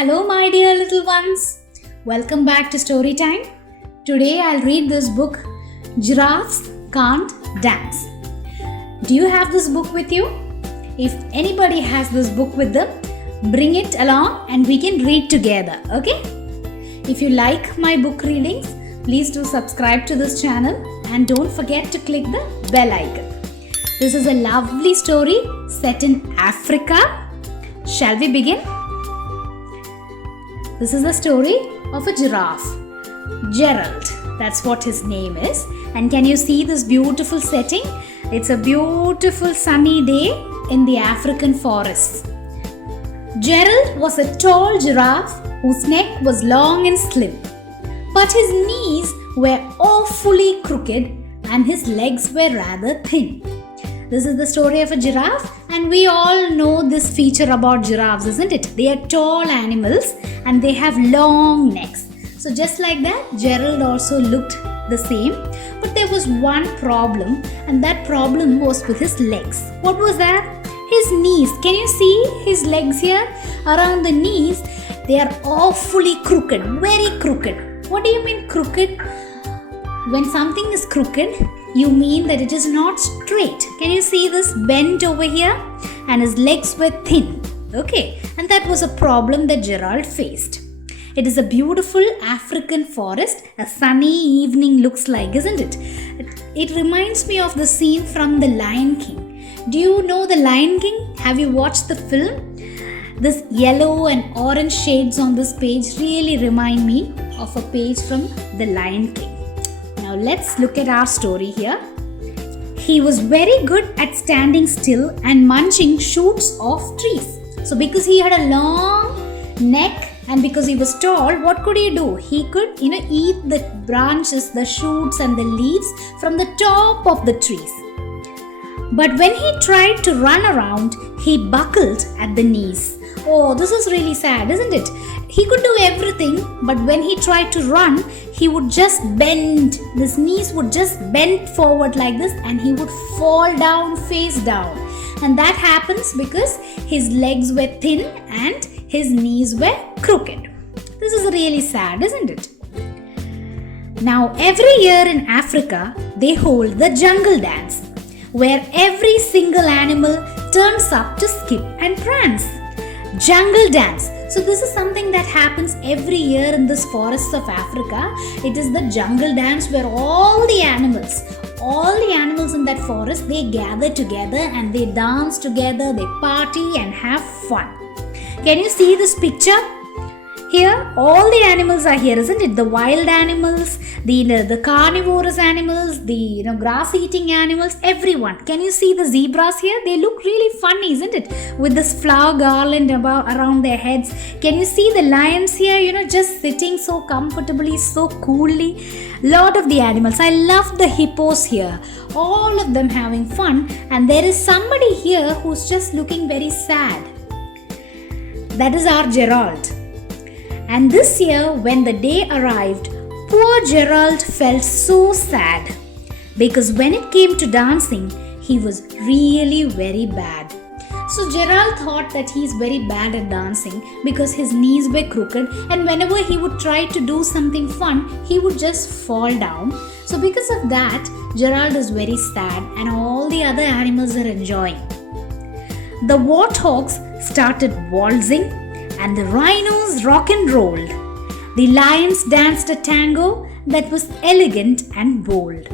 Hello my dear little ones. Welcome back to story time. Today I'll read this book, Giraffes Can't Dance. Do you have this book with you? If anybody has this book with them, bring it along and we can read together, okay? If you like my book readings, please do subscribe to this channel and don't forget to click the bell icon. This is a lovely story set in Africa. Shall we begin? This is the story of a giraffe, Gerald. That's what his name is. And can you see this beautiful setting? It's a beautiful sunny day in the African forests. Gerald was a tall giraffe whose neck was long and slim, but his knees were awfully crooked and his legs were rather thin. This is the story of a giraffe, and we all know this feature about giraffes, isn't it? They are tall animals and they have long necks. So just like that, Gerald also looked the same, but there was one problem, and that problem was with his legs. What was that? His knees. Can you see his legs here? Around the knees, they are awfully crooked, very crooked. What do you mean crooked? When something is crooked, you mean that it is not straight. Can you see this bent over here? And his legs were thin. Okay, and that was a problem that Gerald faced. It is a beautiful African forest. A sunny evening looks like, isn't it? It reminds me of the scene from The Lion King. Do you know The Lion King? Have you watched the film? This yellow and orange shades on this page really remind me of a page from The Lion King. Now let's look at our story here. He was very good at standing still and munching shoots of trees. So because he had a long neck and because he was tall, what could he do? He could, eat the branches, the shoots and the leaves from the top of the trees. But when he tried to run around, he buckled at the knees. Oh, this is really sad, isn't it? He could do everything, but when he tried to run, he would just bend. His knees would just bend forward like this and he would fall down, face down. And that happens because his legs were thin and his knees were crooked. This is really sad, isn't it? Now, every year in Africa, they hold the jungle dance, where every single animal turns up to skip and prance. Jungle dance. So this is something that happens every year in this forests of Africa. It is the jungle dance where all the animals in that forest, they gather together and they dance together, they party and have fun. Can you see this picture? Here, all the animals are here, isn't it? The wild animals, the carnivorous animals, the grass-eating animals, everyone. Can you see the zebras here? They look really funny, isn't it? With this flower garland around their heads. Can you see the lions here, just sitting so comfortably, so coolly? Lot of the animals. I love the hippos here. All of them having fun. And there is somebody here who's just looking very sad. That is our Gerald. And this year, when the day arrived, poor Gerald felt so sad because when it came to dancing, he was really very bad. So Gerald thought that he is very bad at dancing because his knees were crooked, and whenever he would try to do something fun, he would just fall down. So because of that, Gerald is very sad and all the other animals are enjoying. The warthogs started waltzing and the rhinos rock and rolled. The lions danced a tango that was elegant and bold.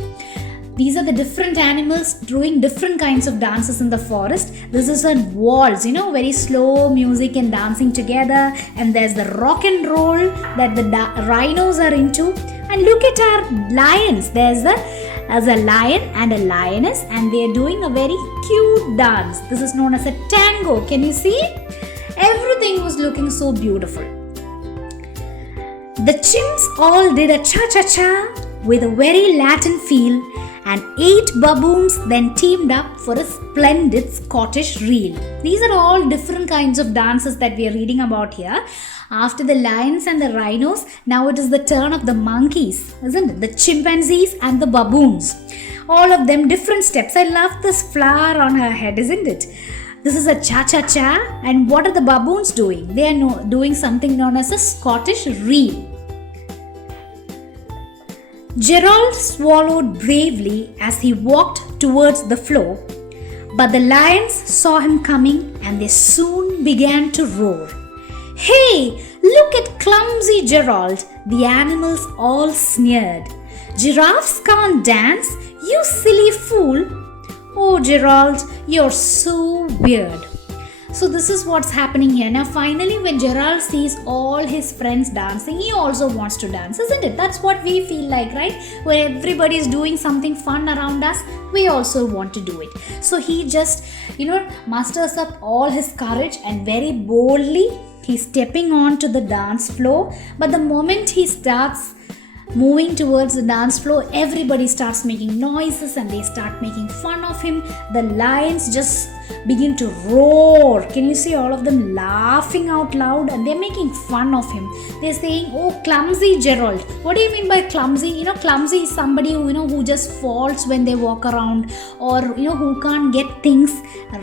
These are the different animals doing different kinds of dances in the forest. This is a waltz, very slow music and dancing together. And there's the rock and roll that the rhinos are into. And look at our lions. There's a lion and a lioness, and they're doing a very cute dance. This is known as a tango. Can you see? Everything was looking so beautiful. The chimps all did a cha-cha-cha with a very Latin feel, and 8 baboons then teamed up for a splendid Scottish reel. These are all different kinds of dances that we are reading about here. After the lions and the rhinos, now it is the turn of the monkeys, isn't it? The chimpanzees and the baboons. All of them different steps. I love this flower on her head, isn't it? This is a cha-cha-cha. And what are the baboons doing? They are doing something known as a Scottish reel. Gerald swallowed bravely as he walked towards the floor, but the lions saw him coming and they soon began to roar. "Hey, look at clumsy Gerald," the animals all sneered. "Giraffes can't dance, you silly fool." "Oh, Gerald, you're so weird." So this is what's happening here. Now finally when Gerald sees all his friends dancing, he also wants to dance, isn't it? That's what we feel like, right? When everybody is doing something fun around us, we also want to do it. So he just, musters up all his courage and very boldly he's stepping on to the dance floor. But the moment he starts moving towards the dance floor, everybody starts making noises and they start making fun of him. The lions just begin to roar. Can you see all of them laughing out loud, and they're making fun of him? They're saying, "Oh, clumsy Gerald." What do you mean by clumsy? Clumsy is somebody who just falls when they walk around, or who can't get things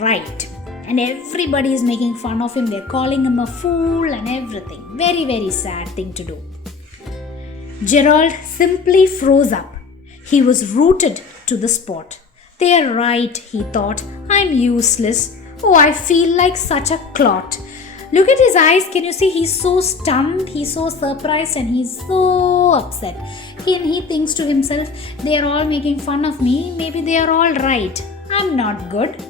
right. And everybody is making fun of him. They're calling him a fool and everything. Very, very sad thing to do. Gerald simply froze up. He was rooted to the spot. "They're right," he thought. "I'm useless. Oh, I feel like such a clot." Look at his eyes. Can you see? He's so stunned, he's so surprised, and he's so upset. He thinks to himself, "They're all making fun of me. Maybe they are all right. I'm not good."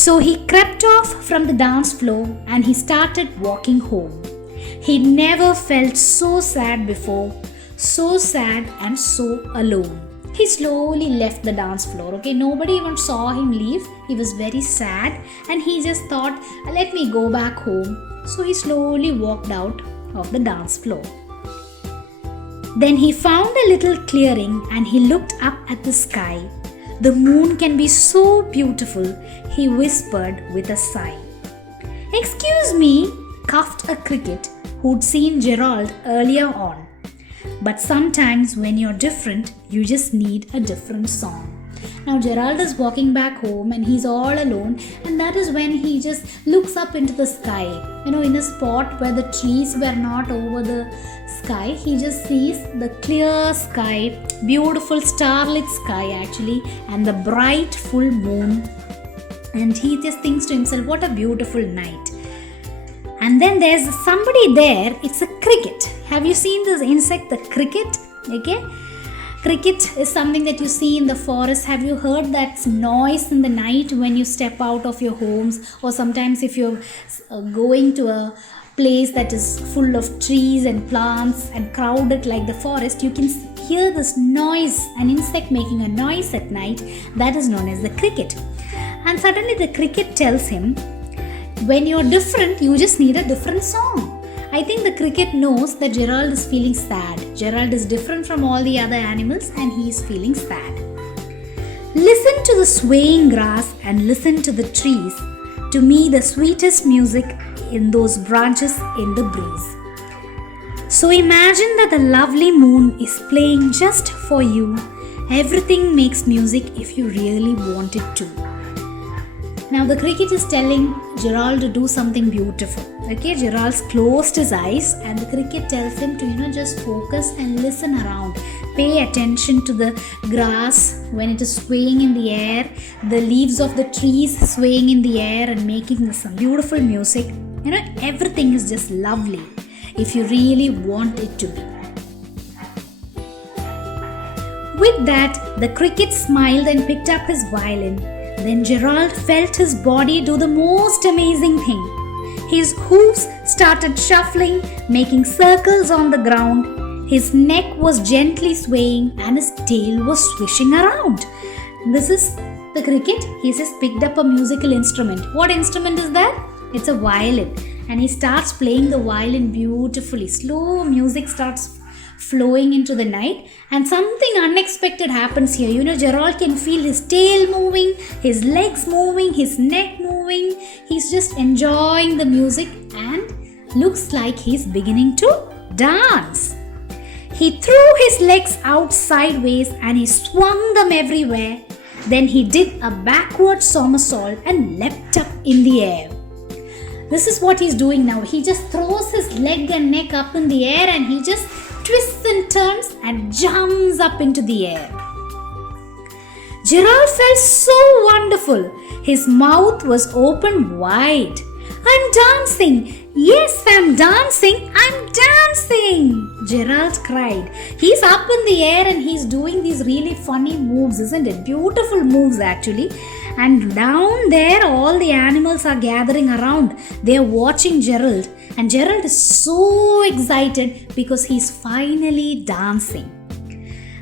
So he crept off from the dance floor and he started walking home. He'd never felt so sad before, so sad and so alone. He slowly left the dance floor. Okay, nobody even saw him leave. He was very sad and he just thought, "Let me go back home." So he slowly walked out of the dance floor. Then he found a little clearing and he looked up at the sky. "The moon can be so beautiful," he whispered with a sigh. "Excuse me," coughed a cricket who'd seen Gerald earlier on. "But sometimes when you're different, you just need a different song." Now Gerald is walking back home and he's all alone, and that is when he just looks up into the sky. In a spot where the trees were not over the sky, he just sees the clear sky, beautiful starlit sky actually, and the bright full moon. And he just thinks to himself, what a beautiful night. And then there's somebody there. It's a cricket. Have you seen this insect, the cricket? Okay. Cricket is something that you see in the forest. Have you heard that noise in the night when you step out of your homes, or sometimes if you're going to a place that is full of trees and plants and crowded like the forest, you can hear this noise, an insect making a noise at night. That is known as the cricket. And suddenly the cricket tells him, when you're different, you just need a different song. I think the cricket knows that Gerald is feeling sad. Gerald is different from all the other animals and he is feeling sad. Listen to the swaying grass and listen to the trees. To me, the sweetest music in those branches in the breeze. So imagine that the lovely moon is playing just for you. Everything makes music if you really want it to. Now the cricket is telling Gerald to do something beautiful. Okay, Gerald's closed his eyes and the cricket tells him to just focus and listen around. Pay attention to the grass when it is swaying in the air, the leaves of the trees swaying in the air and making some beautiful music. Everything is just lovely if you really want it to be. With that, the cricket smiled and picked up his violin. Then Gerald felt his body do the most amazing thing. His hooves started shuffling, making circles on the ground. His neck was gently swaying and his tail was swishing around. This is the cricket. He just picked up a musical instrument. What instrument is that? It's a violin. And he starts playing the violin beautifully. Slow music starts flowing into the night, and something unexpected happens here. Gerald can feel his tail moving, his legs moving, his neck moving. He's just enjoying the music and looks like he's beginning to dance. He threw his legs out sideways and he swung them everywhere. Then he did a backward somersault and leapt up in the air. This is what he's doing now. He just throws his leg and neck up in the air and he just twists and turns and jumps up into the air. Gerald felt so wonderful. His mouth was open wide. I'm dancing. Yes, I'm dancing. I'm dancing. Gerald cried. He's up in the air and he's doing these really funny moves, isn't it? Beautiful moves actually. And down there, all the animals are gathering around. They're watching Gerald. And Gerald is so excited because he's finally dancing.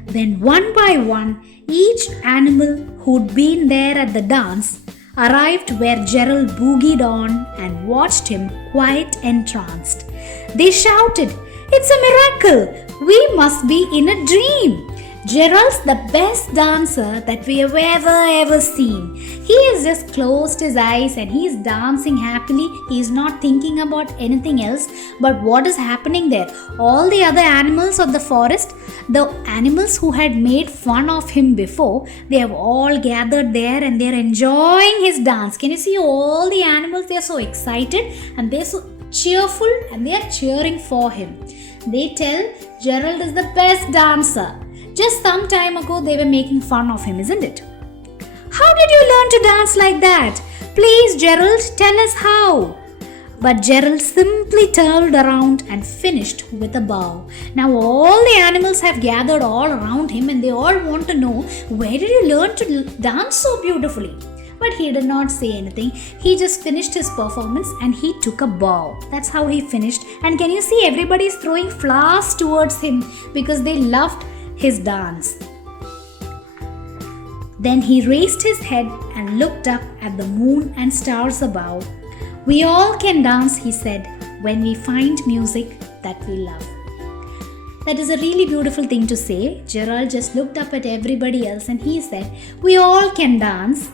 Then one by one, each animal who'd been there at the dance arrived where Gerald boogied on and watched him quite entranced. They shouted, "It's a miracle! We must be in a dream! Gerald's the best dancer that we have ever seen. He has just closed his eyes and he is dancing happily. He is not thinking about anything else but what is happening there. All the other animals of the forest, the animals who had made fun of him before, they have all gathered there and they are enjoying his dance. Can you see all the animals? They are so excited and they are so cheerful and they are cheering for him. They tell Gerald is the best dancer. Just some time ago they were making fun of him, isn't it? How did you learn to dance like that? Please, Gerald, tell us how. But Gerald simply turned around and finished with a bow. Now all the animals have gathered all around him and they all want to know, where did you learn to dance so beautifully? But he did not say anything. He just finished his performance and he took a bow. That's how he finished. And can you see everybody is throwing flowers towards him because they loved his dance. Then he raised his head and looked up at the moon and stars above. We all can dance, he said, when we find music that we love. That is a really beautiful thing to say. Gerald just looked up at everybody else and he said, we all can dance.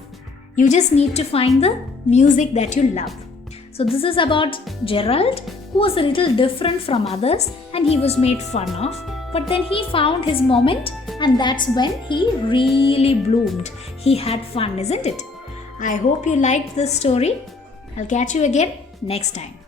You just need to find the music that you love. So this is about Gerald, who was a little different from others and he was made fun of. But then he found his moment and that's when he really bloomed. He had fun, isn't it? I hope you liked this story. I'll catch you again next time.